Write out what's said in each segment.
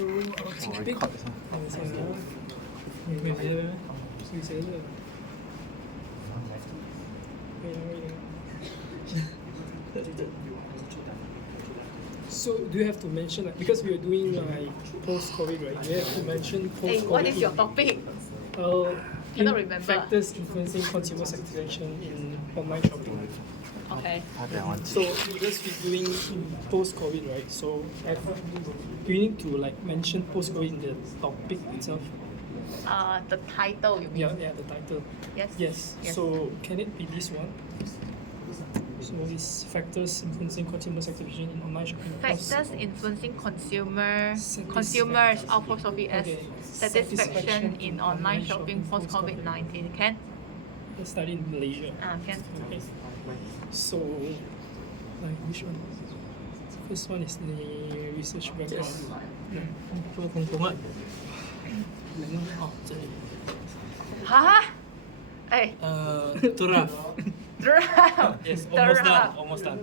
So I'll take a pic. So do you have to mention, like, because we are doing like post-COVID, right? You have to mention post-COVID. Hey, what is your topic? Cannot remember. Factors influencing consumer satisfaction in online shopping. Okay. So because we're doing post-COVID, right? So you need to like mention post-COVID in the topic itself. The title you mean? Yeah, the title. Yes. Yes. So can it be this one? So it's factors influencing consumer satisfaction in online shopping. Factors influencing consumers Satisfaction. apostrophe S Okay. satisfaction in online shopping post COVID-19. Can? I study in Malaysia. Can. Okay. So, like which one? First one is the research background. 做空空啊。哦，这里。哈？哎 Draft. draft. Yes, almost Draft. done. Almost done.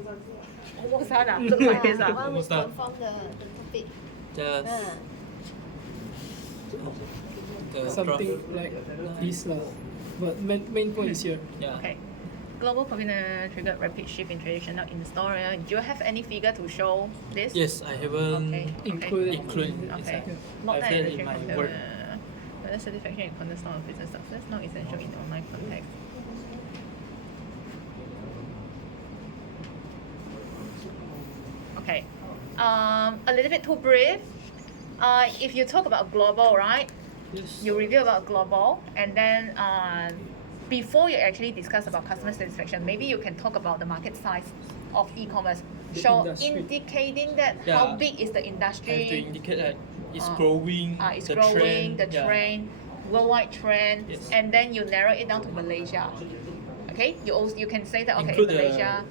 Almost done ah. Look like this ah. One was Almost done. confirm the topic. Just the Something draft. like this lah. But main point is here. Yeah. Okay. Global COVID triggered rapid shift in traditional in-store. Do you have any figure to show this? Yes, I haven't Okay. Include Okay. inside. Not I've that done enriching in my from the work. whether satisfaction in cornerstone of business success not essential in the online context. Okay. A little bit too brief. If you talk about global, right? Yes. You review about global, and then before you actually discuss about customer satisfaction, maybe you can talk about the market size of e-commerce. The So industry. indicating that Yeah. how big is the I have to industry, indicate that it's growing. it's the growing, trend, the yeah. trend, worldwide trend, Yes. and then you narrow it down to Malaysia. Okay, you can say that okay, Include Malaysia.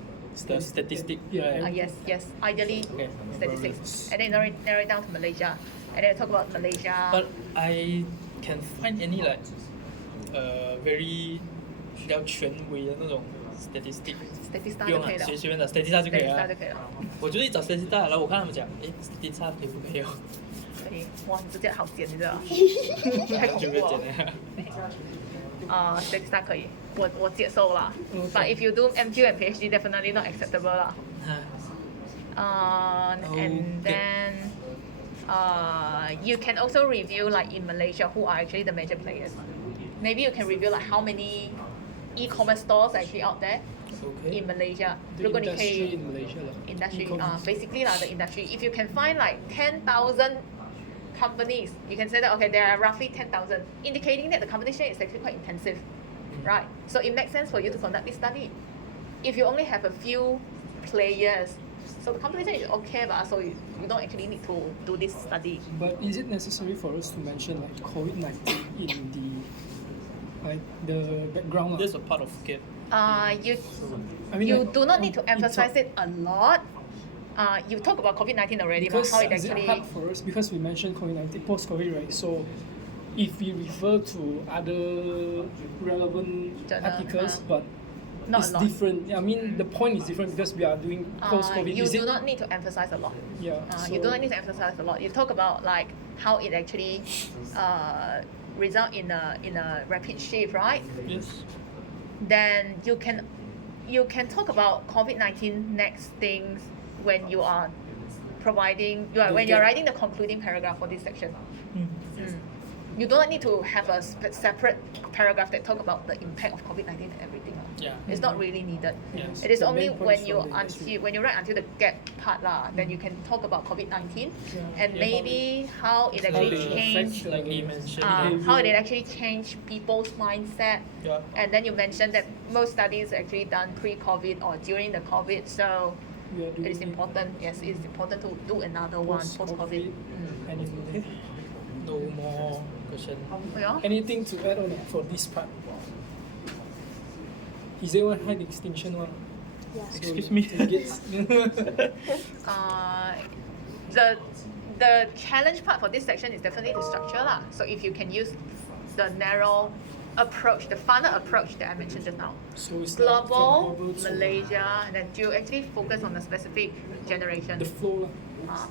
the statistic. Yeah. Right? Yes, ideally Okay, no statistics, and then narrow it down to Malaysia, and then talk about Malaysia. But I can find any like very 比较权威的那种 statistic， Statista 不用啊，就可以了随便的 statista 就可以了 Statista 就可以了。我就去找 statista，然后我看他们讲，诶 statista 可以不可以哦？可以，哇，你直接好简，你知道？太恐就怖了。会简Statista 可以，我接受啦。 Okay. But if you do MQ and PhD, definitely not acceptable 啦。And then you can also review like in Malaysia who are actually the major players. Maybe you can review like how many e-commerce stores are actually out there Okay. in Malaysia. The 如果你可 industry 以 in Malaysia lah. industry E-commerce. basically like the industry. If you can find like 10,000 companies, you can say that okay, there are roughly 10,000, indicating that the competition is actually quite intensive, right? So it makes sense for you to conduct this study. If you only have a few players, so the competition is okay, but so you don't actually need to do this study. But is it necessary for us to mention like COVID-19 in the background lah? That's a part of it. You I mean, you like, do not need to it's emphasize it a lot. You talk about COVID-19 already, but because how it is it actually hard for us because we mentioned COVID-19 post-COVID, right? So if we refer to other relevant Journal, articles, but not it's a lot. different. I mean, the point is different because we are doing post-COVID. You Is do it? not need to emphasize a lot. Yeah. You do not need to emphasize a lot. You talk about like how it actually result in a rapid shift, right? Yes. Then you can talk about COVID-19 next things when you are providing when you're writing the concluding paragraph for this section. You do not need to have a separate paragraph that talk about the impact of COVID-19 and everything. Yeah. It's not really needed. Yes. It is The only main point when is you from the industry. when you write until the gap part lah, then you can talk about COVID-19 and Yeah. maybe how it How actually it changed, like you mentioned. how it actually changed people's mindset. Yeah. And then you mentioned that most studies are actually done pre-COVID or during the COVID, so We are it is doing important. Yes, it is important to do another one post-COVID. Anyway, No more question. Yeah. anything to add on for this part? Is there one high distinction one? Yeah. So Excuse me. it gets- The challenge part for this section is definitely the structure lah. So if you can use the narrow approach, the funnel approach that I mentioned just now. So it's like from Global, global to Malaysia, and then you actually focus on the specific generation. the flow lah.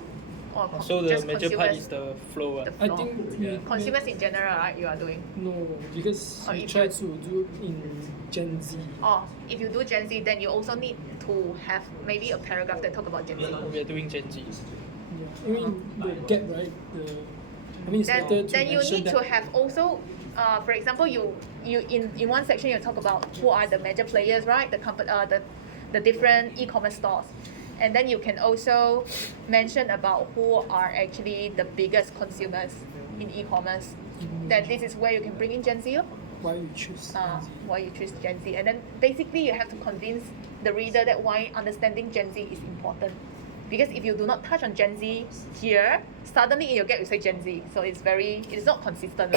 or So the just major part consumers? is the flow. The I flow. think Yeah. Consumers in general, right? You are doing. no, because Or we if try you- to do in Gen Z. Or if you do Gen Z, then you also need to have maybe a paragraph that talk about Gen Z. We are doing Gen Z. Yeah. I mean the gap, right? I mean it's Then, better to then you mention need that. to have also, for example, you in one section you talk about who are the major players, right? The different e-commerce stores, and then you can also mention about who are actually the biggest consumers in e-commerce. Then this is where you can bring in Gen Z. Why we choose Gen Z. Why you choose Gen Z, and then basically you have to convince the reader that why understanding Gen Z is important. Because if you do not touch on Gen Z here, suddenly in your gap you say Gen Z. So it's not consistent.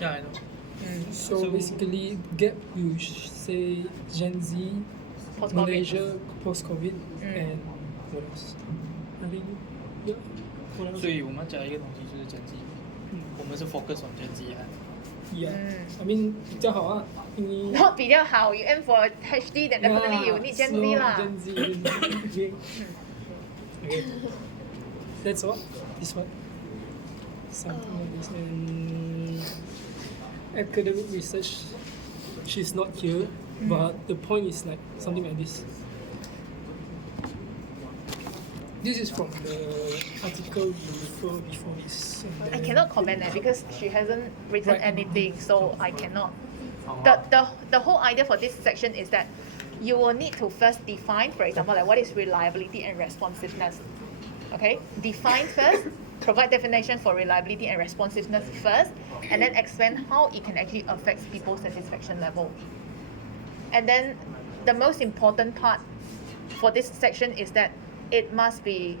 Yeah, I know. So, So- basically, gap you say Gen Z, Post-COVID. Malaysia post-COVID, and what else? I think yeah. What else? 所以我们讲一个东西就是 Gen Z，我们是 focus on Gen Z 啊。 Yeah. I mean 比较好啊，因为 Not 比较好, you aim for HD, then definitely you need Gen Z so lah. Gen Z. Okay. Okay. That's all. This one. Something like this. And academic research, she's not here, but the point is like something like this. This is from the article we refer before this. And I then- cannot comment because she hasn't written Right. anything, so I cannot. The whole idea for this section is that you will need to first define, for example, like what is reliability and responsiveness. Okay, define first, provide definition for reliability and responsiveness first, and then explain how it can actually affect people's satisfaction level. And then the most important part for this section is that it must be,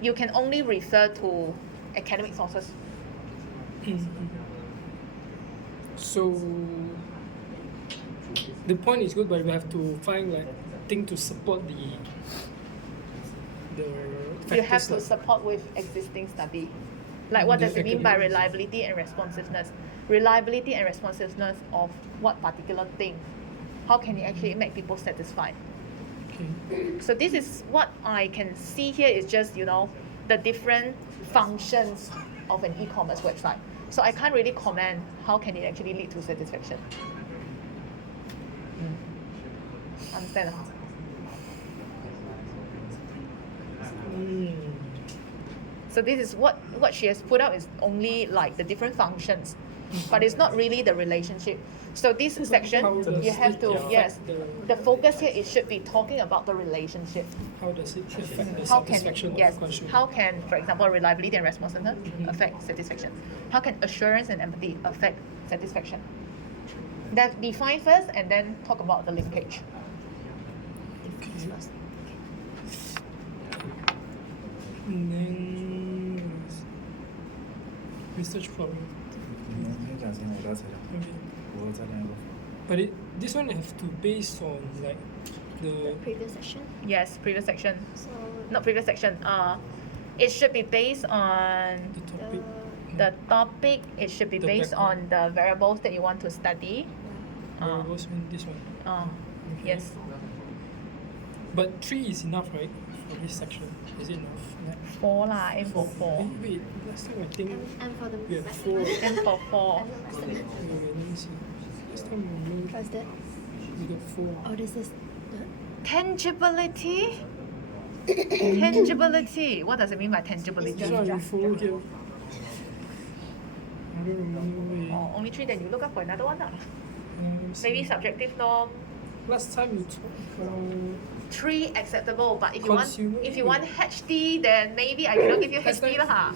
you can only refer to academic sources. So the point is good, but we have to find like thing to support the You have factors to like- support with existing study. Like what does it mean by academic- reliability and responsiveness? Reliability and responsiveness of what particular thing? How can it actually make people satisfied? Okay. So this is what I can see here is just, the different functions of an e-commerce website. So I can't really comment how can it actually lead to satisfaction. Understand? So this is what she has put out is only like the different functions, but it's not really the relationship. So this section How does you have it to affect the focus here it should be talking about the relationship. How does it affect the How can satisfaction of yes the consumer? how can, for example, reliability and responsiveness affect satisfaction? How can assurance and empathy affect satisfaction? That define first and then talk about the linkage. Okay. And then what else? Research problem. 你讲先，我到材料， Okay. 我材料。 But this one have to base on like the previous session. Yes, previous section. So Not previous section. It should be based on the topic. the topic. It should be The based background. on the variables that you want to study. Variables in this one. Okay. Yes. But 3 is enough, right? For this section. Is it enough? Like, 4 lah, aim for 4. Wait, last time I think and for the we had 4. Aim for 4. Wait, let me see. Last time What's that? we got 4. Oh, this is Tangibility? Tangibility. What does it mean by tangibility? This one we follow here. I don't remember. Oh, only 3, then you look up for another one. Let me see. Maybe subjective norm. Last time you talked about 3 acceptable, but Consumer. if you want HD, then maybe I cannot give you Last HD time- lah.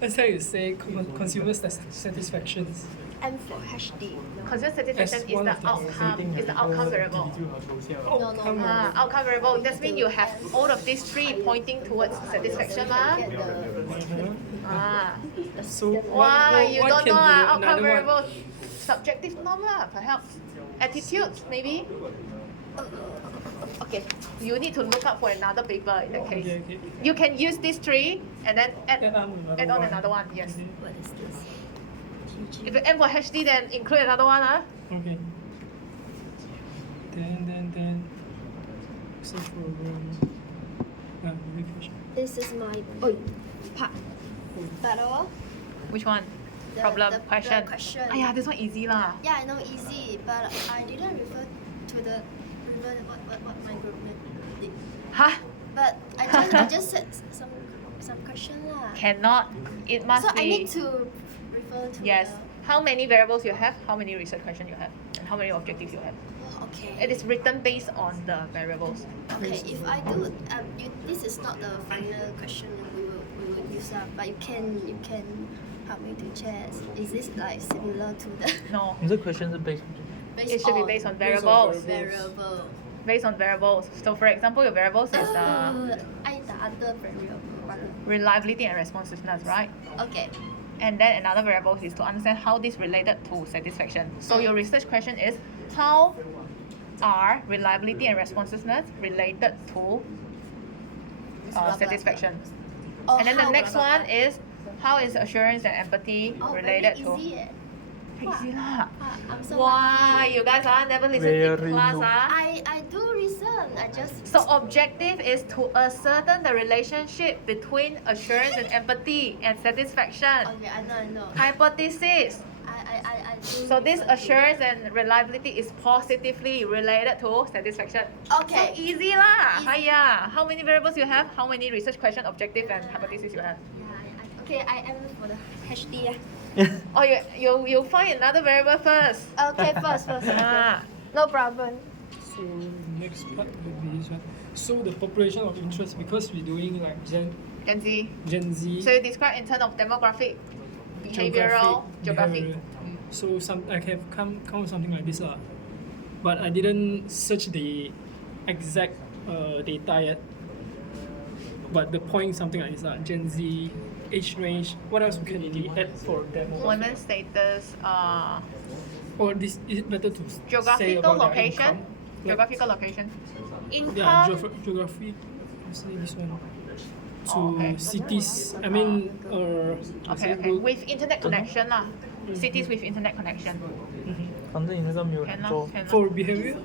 last time you say consumer satisfactions. M for HD. Consumer satisfaction As is one the of the outcome. Is the outcome variable. No, no, no. Outcome variable. That means you have all of these 3 pointing towards satisfaction lah. Get the So Wow, you what don't can know be outcome another variable. one? Subjective norm lah, perhaps. Attitude, maybe. okay. You need to look up for another paper in that case. Okay, okay. You can use these 3 and then add Add on another one. Yes. Okay. What is this? If you aim for HD, then include another one. Okay. Then. Research program. Revision. This is my. Oh, part. But Which one? the, Problem, the question. The question. Aya, this one easy lah. Yeah, I know easy, but I didn't refer to the what my group did. Huh? But I just said some question lah. Cannot. It must So be. I need to refer to Yes. How many variables you have? How many research questions you have? And how many objectives you have? Okay. It is written based on the variables. Okay, if I do, this is not the final question we will use up, but you can help me to check. Is this like similar to the No. 你这 question 是 based It should be based on Based variables. on variable? Based on variables. So for example, your variables is I the other variable. reliability and responsiveness, right? Okay. And then another variable is to understand how this related to satisfaction. So your research question is how are reliability and responsiveness related to satisfaction? Oh, And then the how next blah, blah, one is how is assurance and empathy blah. related Very to? easy. Easy lah. I'm so Why lucky. you guys never listen in Very class low. I do reason. I just So objective is to ascertain the relationship between assurance and empathy and satisfaction. okay. I know. Hypothesis. I do. So this reason. assurance and reliability is positively related to satisfaction. Okay. So easy lah. Easy. Hiya. How many variables you have? How many research question, objective and hypothesis you have? Okay, I am for the HD. Oh, you find another variable first. Okay, first. Ah. No problem. So next part will be this one. So the population of interest, because we're doing like Gen Z. Gen Z, So you describe in terms of demographic, behavioral, geographic. behavioral. So I have come with something like this lah, but I didn't search the exact data yet. But the point something like this lah, Gen Z, age range. What else can we add for them? Employment status, Or this is it better to say geographical about their location, income? Like, geographical location, yeah, income. geography. Let's say this one. To Oh, okay. cities. I mean, Okay, okay. With internet connection lah. Cities with internet connection. 反正你那个没有 Can 做 lah, can lah. For behavior,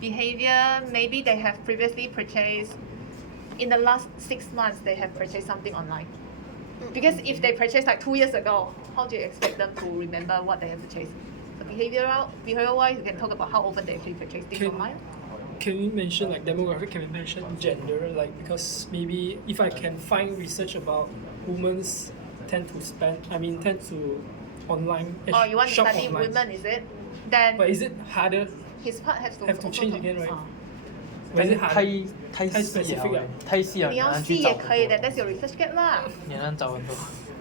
Behavior, maybe they have previously purchased, in the last 6 months, they have purchased something online. Because if they purchased like 2 years ago, how do you expect them to remember what they have purchased? So behavioral-wise, you can talk about how often they actually purchase things Can- online. can we mention like demographic? Can we mention gender? Like because maybe if I can find research about women's tend to online Oh, you want to shop study online. women, is it? Then But is it harder? his part has to have to also change talk- again, right? Ah. Or is it 太 harder? 太细 specific 了啊，太细了，你要很难去细找也可以的很多， ，that's your research gap 啦。你很难找很多，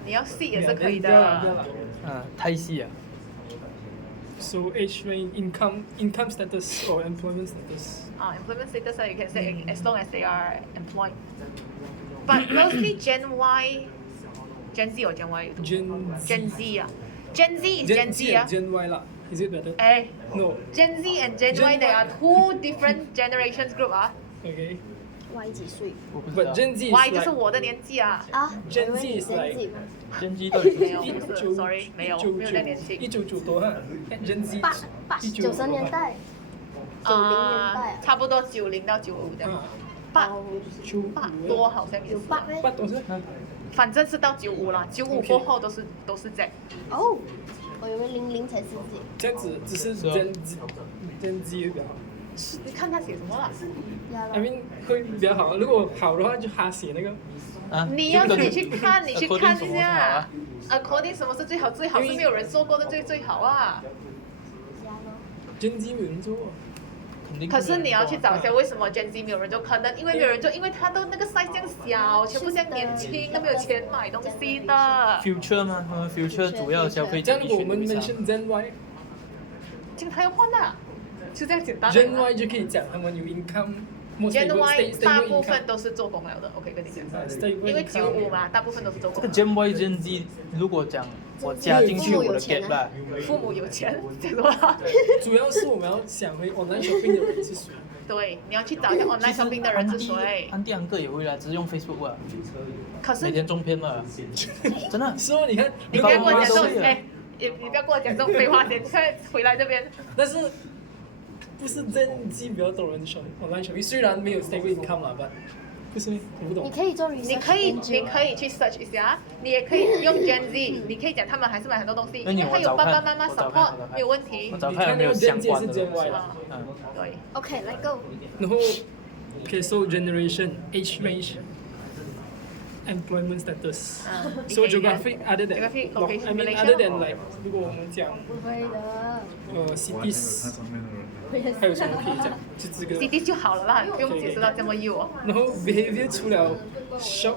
你要细也 Yeah, 是可以 then 不要啦的。太细了。 So age range, income status or employment status. Employment status, you can say as long as they are employed. But mostly Gen Y, Gen Z or Gen Y? Gen Z ah. Gen Z is Gen Z ah. and Gen Y lah. Is it better? Eh, No. Gen Z and Gen Gen Y, they Y. are two different generations group ah. Okay. Y 几岁我不知道 But Gen Z is Y 就 like 是我的年纪啊。啊 Gen 我以 Z 为 is 你 like 真机到底没有是不是，sorry，没有没有在年轻1999多哈，Gen Z 90年代90年代啊差不多90到95的，啊，八95八多好像也是，有八咩？八多少？反正是到95啦，95 Okay 过后都是 Z。哦，我以为00才是自己。这样子只是是哦 Gen Z 会比较好。你看他写什么啦？呀 I mean 会比较好，如果好的话就他写那个。啊，你要自己去看，你去看 according 一什么是好下啊。 According 什么是最好？最好是没有人做过的最好啊。呀咯 Gen Z 没有人做过。肯定可是你要去找一下啊为什么 Gen Z 没有人做，可能因为没有人做，因为他都那个 size 这样小，全部这样年轻，都没有钱买东西的。 future 吗？他们 future 主要消费者这样如果我们群上 mention Gen Y，Gen 今天他要换啦，就这样简单。 Y 就可以讲他们有 income。 Gen Y stable 大部 income 分都是做工了的，OK 跟你讲， stable 因为 income 95嘛，大部分都是做工这个。Gen Y Gen Z 如果讲我加进去我的 gap 吧，父母有钱，讲什么？主要是我们要想回 online shopping 的人是谁。对，你要去找一下 online shopping 的人是谁。安迪安哥也会来，只是用 Facebook 吧，可是每天中片嘛，真的。是哦，你看，你不要跟我讲这种，爸爸妈妈都会哎，你不要跟我讲这种废话先，快回来这边。但是不是Gen Z比较多人选 online shopping，虽然没有 stable income 啦，but 不是咩？我不懂你。可以做 research 你可以 engine 你可以去 search 一下，你也可以用 Gen Z，你可以讲他们还是买很多东西，那你因为他有我找看爸爸妈妈我找看 support 我找看没有问题我。找看有没有相关的东西。你看那个 Gen Z 是 Gen Y 啊，嗯，对。 OK，来 go。然后，okay, so generation, age range, employment status. 嗯 So 你可以 geographic other than Geographic no, location I mean Malaysia other than like 如果我们讲不会的， cities，他上面的人。还有什么可以讲？就这个。 CD 就好了啦，不用解释到这么幼哦，然后 behavior 除了 shop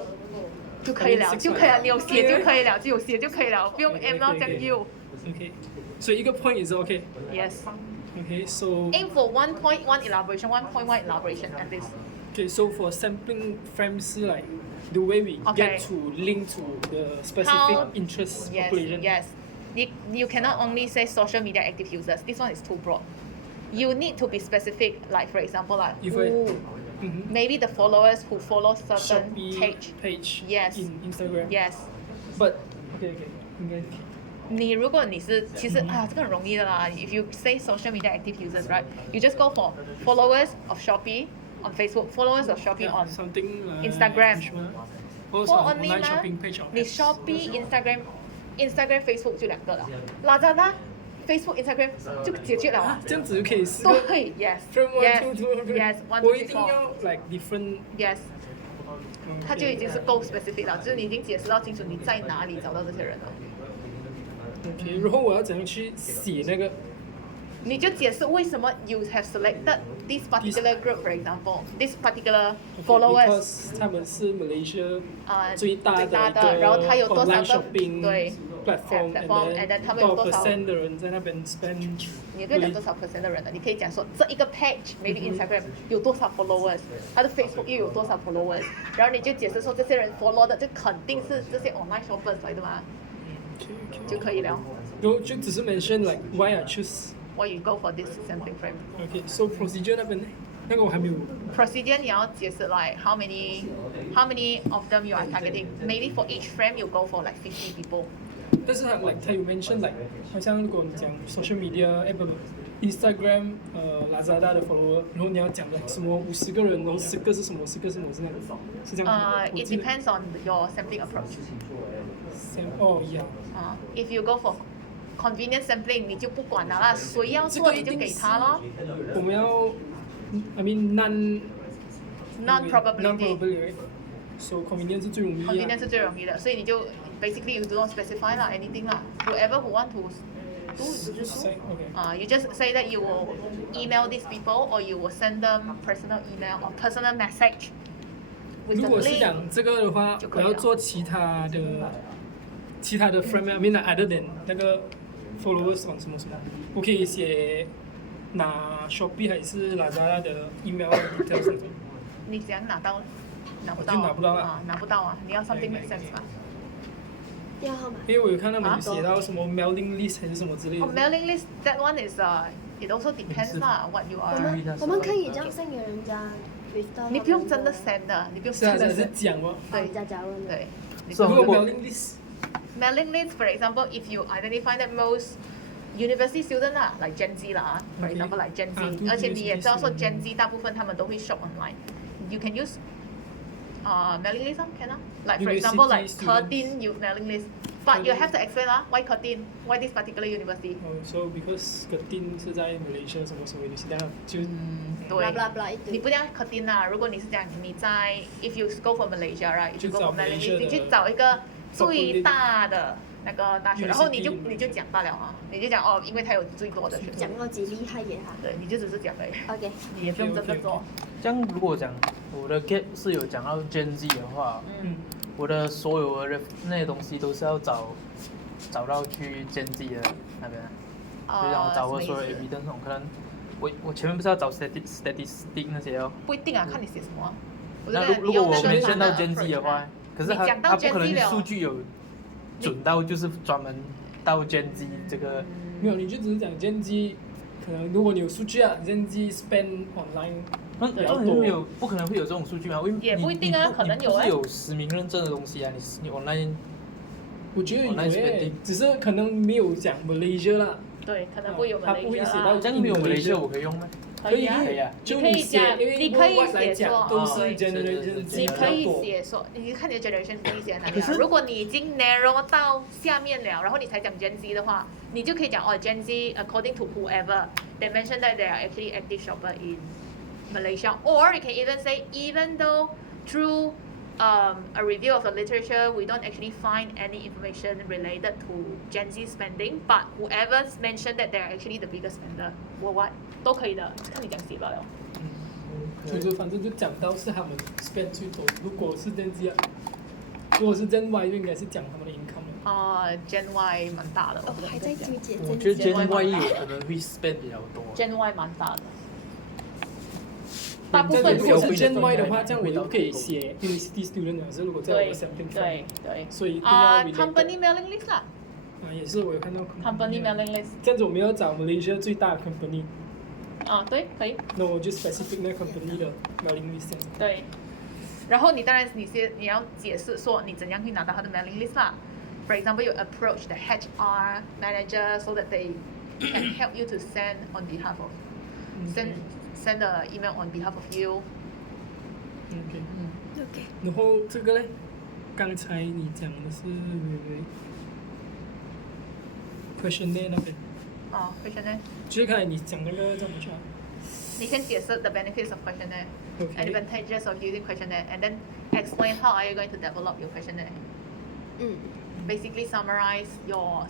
就可以了，就可以了，你有写就可以了，就有写就可以了，不用可以 M 到这可以样幼。 ，OK，所以一个 point is OK。 Yes. Okay, so Aim for 1.1 elaboration, 1.1 elaboration at least. okay, so for sampling frames 是 like the way we Okay. get to link to the specific How- interest Yes, population. yes. You cannot only say social media active users. This one is too broad. You need to be specific, like for example, like If I- who, Mhm. maybe the followers who follow certain Shopee page. page Yes. in Instagram. Yes. But okay, 应该如果你是其实这个很容易的啦。If you say social media active users, right? You just go for followers of Shopee on Facebook, followers of Shopee on something like Instagram. Also For only online 吗 shopping page. 你 Shopee、Instagram、Facebook 就2个了，Lazada、Facebook、Instagram 就解决了啊。这样子就可以4个。对，yes, From one yes, to two. yes, one, 我 two, 一 three, 定 four. 要 like different. Yes，它就已经是够 specific 了，就是你已经解释到清楚你在哪里找到这些人了。 OK，然后我要怎样去写那个？你就解释为什么 you have selected this particular group, for example, this particular followers， because 他们是 Malaysia 最大的一个然后它有多少 online 个 shopping 对 platform and then 他们有多少多少 percent 的人在那边 spend。你也不要讲多少 percent 的人了，你可以讲说这一个 page maybe Instagram 有多少 followers，它的 Facebook 又有多少 followers，然后你就解释说这些人 follow 的就肯定是这些 online shoppers 来的嘛，就可以了。然后就只是 mention like why I choose。 Why you go for this sampling frame？ OK，so procedure 那边呢？那个我还没有。Procedure 你要解释 like how many of them you are targeting. Maybe for each frame you go for like 50 people. 但是他有 mention like 好像如果你讲 social media，不，Instagram Lazada 的 follower，然后你要讲like什么50个人，然后10个是什么，10个是什么，是那个，是这样吗。 It depends on your sampling approach. Yeah。If you go for convenient sampling，你就不管了啦，谁要做你就给他咯。我们要，I mean non Non-probability probability。So convenient 是最容易的。 convenient 是最容易的，所以你就 basically you don't specify 啦 anything 啦，whoever who want to do you just do. Okay. You just say that you will email these people or you will send them personal email or personal message with 如 the 果是 link. 讲这个的话就，可以了我要做其他的 frame，I mean other than 那个 followers 什么，我可以写拿 Shopee 还是 Lazada 的 email details 那种。你怎样拿到？拿不到就拿不到啊啊，拿不到啊！你要 something make sense 嘛？电话号码。因为我有看他们有写到什么 mailing list 还是什么之类的。哦 mailing list that one is it also depends 啦，what you 我 are。们可以这样 send 给人家 with 到你不用真的 send 的，你不用是啊，真的是 send。讲哦。对人家加问的。对。是啊如果如果 mailing list。 Mailing list, for example, if you identify that most university student 啦，like Gen Z 啦啊 for Okay. example like Gen 啊 Z，对而且你也知道说 university Gen Z 大部分他们都会 shop online. You can use mailing list 啊，can 啊，like for example like University Curtin you mailing list, but you have to explain 啦，why Curtin, why this particular university. So because Ketin 是在 Malaysia 什么什么的，现在就对 blah blah blah 一堆。你不一定要 Curtin 啦，如果你是讲你在 if you go for Malaysia right, you 就 go 找 for mailing Malaysia list，你去的找一个最大的那个大学，然后你就 University 你就讲罢了啊，你就讲哦，因为它有最多的学生讲，到几厉害给他。对，你就只是讲而已， OK。你也不用真的做。这样如果讲我的 gap 是有讲到 Gen Z 的话，我的所有的那些东西都是要找到去 Gen Z 的那边，就让我找我所有 evidence 那种可能。我前面不是要找 statistic 那些哦。不一定啊，看你写什么啊。那如果我没 mention 到 Gen Z 的话，可是你讲到他不可 Gen Z 能了数据有准到就是专门到 Gen Z 这个。没有，你就只是讲 Gen Z，可能如果你有数据啊，Gen Z spend online 那比较多。根本没有，不可能会有这种数据嘛？因为也不一定啊你可能有欸你不是有实名认证的东西啊，你 online 我觉得有 Online 诶 spending，只是可能没有讲 Malaysia 啦，对，可能会有他不会写 Malaysia 到啦这样没有 Malaysia 我可以用吗？可以啊，可以啊就你可以写，讲，因为你可以 worldwide 来写讲都是说，generation 你可以比较多。写说，你看你的 generation 可以写在哪里啊？可是如果你已经 narrow 到下面了，然后你才讲 Gen Z 的话，你就可以讲哦，Gen Z according to whoever they mentioned that they are actually active shopper in Malaysia, or you can even say even though through a review of the literature, we don't actually find any information related to Gen Z spending, but whoever mentioned that they are actually the biggest spender worldwide 都可以的，看你讲写罢了。就是反正就讲到是他们 spend 最多，如果是 Gen Z 啊，如果是 Gen Y 就应该是讲他们的 income 了。Gen Y 蛮大的，哦，还在纠结我觉得 Gen Gen Y Y 有可能会 spend 比较多。 Gen Y 蛮大的，大部这样分如果是会 Gen Y 的话，会这样我就可以写 university student 了，是如果在我对的 sampling 对对，所以一定要 company mailing list 啦也是我有看到，company mailing list，这样子我们要找 Malaysia 最大的 company，对，可以，那我就 specific 那个 company 的 mailing list 这样子。对。然后你当然你要解释说你怎样去拿到他的 mailing list 啦。For example, you approach the HR manager so that they can help you to send on behalf of send the email on behalf of you. OK， OK，然后这个嘞，刚才你讲的是questionnaire 那边，questionnaire，就是刚才你讲那个叫什么去啊？你先解释 the benefits of questionnaire, Okay. advantages of using questionnaire, and then explain how are you going to develop your questionnaire. 嗯 Basically summarize your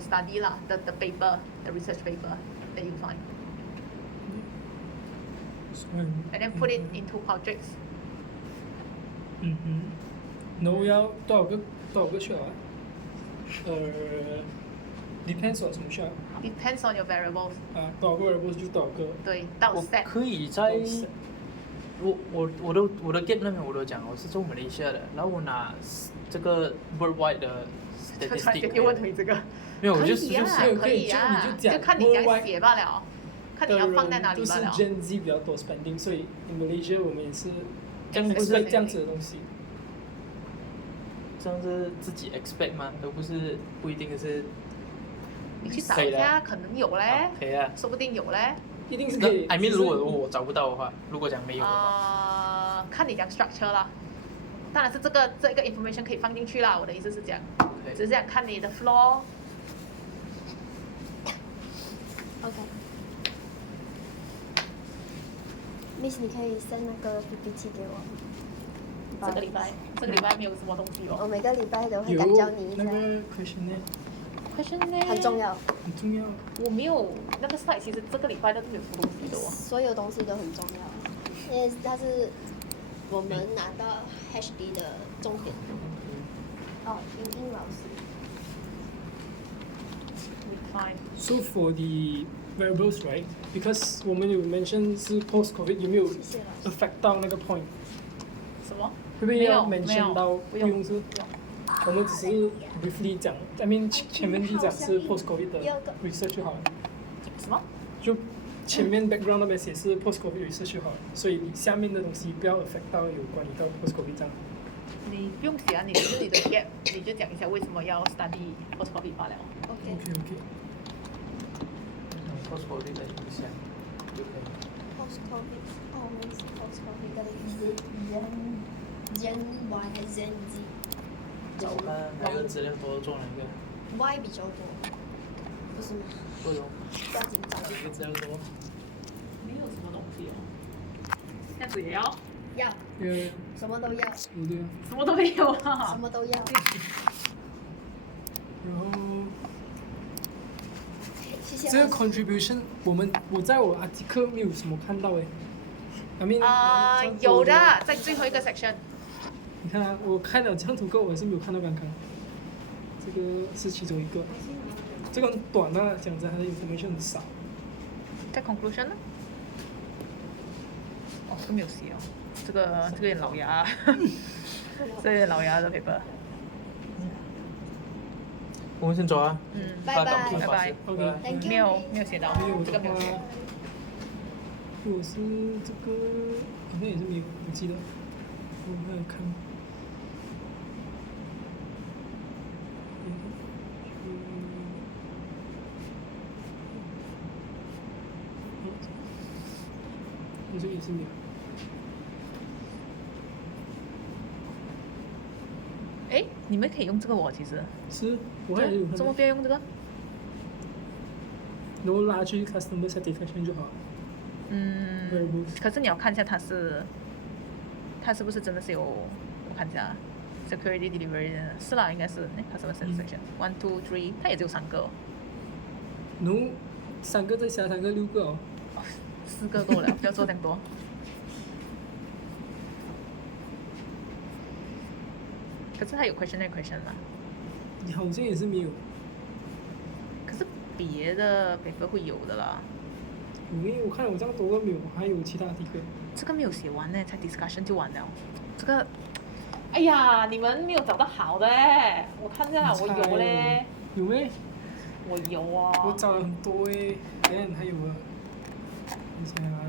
study lah, the paper, the research paper that you find, and then put it into Qualtrics. 然后要多少个 shot 啊？depends on 什么 shot Depends on your variables. 多少个 variables 就多少个。对，到我 set。可以在我的 gap 那边我都讲我是做 Malaysia 的，然后我拿这个 worldwide 的突然 statistic，间又问回这个，没有，我就可以啊，就可以啊，你就讲看你怎样写罢了，看你要放在哪里都是罢了。 Gen Z 比较多 spending，所以 in Malaysia 我们也是这样不是 expect 这样子的东西。这样是自己 expect 吗？都不一定是你去找可以的一下，可能有嘞，可以啊。说不定有嘞。一定是可以。 I mean， 只是如果我找不到的话，如果讲没有的话，看你讲 structure 啦。当然是这个 information 可以放进去啦，我的意思是这样，对只是想看你的 flow。 OK。Miss， 你可以 send 那个 PPT 给我。这个礼拜没有什么东西哦。我每个礼拜都会有干教你一下，那个 questionnaire questionnaire 很重要，很重要。我没有那个 slide，其实这个礼拜都没有什么东西的哦。所有东西都很重要，因为它是我们拿到 HD 的重点。英老师。Fine. So for the variables, right? Because 我们有 mention 是 post COVID 有没有谢谢老师。 affect 到那个 point？什么？会不会要没有 mention 到？不用用是，我们只是 briefly 讲，I mean 前面就讲是 post COVID 的 research 就好了，什么？就前面 background 那边写是 post COVID research 就好了，所以你下面的东西不要 affect 到有关于到 post COVID 这样。你不用写啊，你就是你的 gap，你就讲一下为什么要 study post COVID 罢了。 OK。 OK。 post COVID 的影响就可以。 Post COVID，我们是 Post COVID 的 Gen Y 还是 Gen Z？找看哪个资料多做哪个。 Y 比较多，不是吗？不用，不要紧张。哪个资料多？没有什么东西哦。这样子也要？要，什么都要，对啊。什么都没有什啊。么都要。然后谢谢。这个 contribution 我在我 article 没有什么看到诶。I mean 有的，在最后一个 section。你看啊，我看了这张图够，我还是没有看到刚刚。这个是其中一个，这个很短啊，讲真，它的 information 很少。在 conclusion 呢？哦，都没有写哦。这个有点老牙，这有点老牙的 paper。我们先走啊。拜拜发拜拜 OK， Thank you。没有写到，没有的这个没有写。话，如果是这个好像也是没有，我记得。我没有看。像也是没有。诶，你们可以用这个哦，其实。是，我还有看怎么到。不要用这个？然后拉去 customer satisfaction 就好了。Variables 可是你要看一下它是不是真的是有，我看一下，security delivery 的是啦，应该是customer satisfaction 1 2 3，它也只有3个哦，然后3个再加3个6个哦。 4个够了，不要做这样多。可是它有 question吗？你好像也是没有，可是别的 paper 会有的啦。因为我看我这样多个没有，还有其他几个。这个没有写完呢，才 discussion 就完了。这个，哎呀，你们没有找到好的哎，我看一下，我有嘞，有没？我有啊。我找了很多诶，还有啊，等一下啊。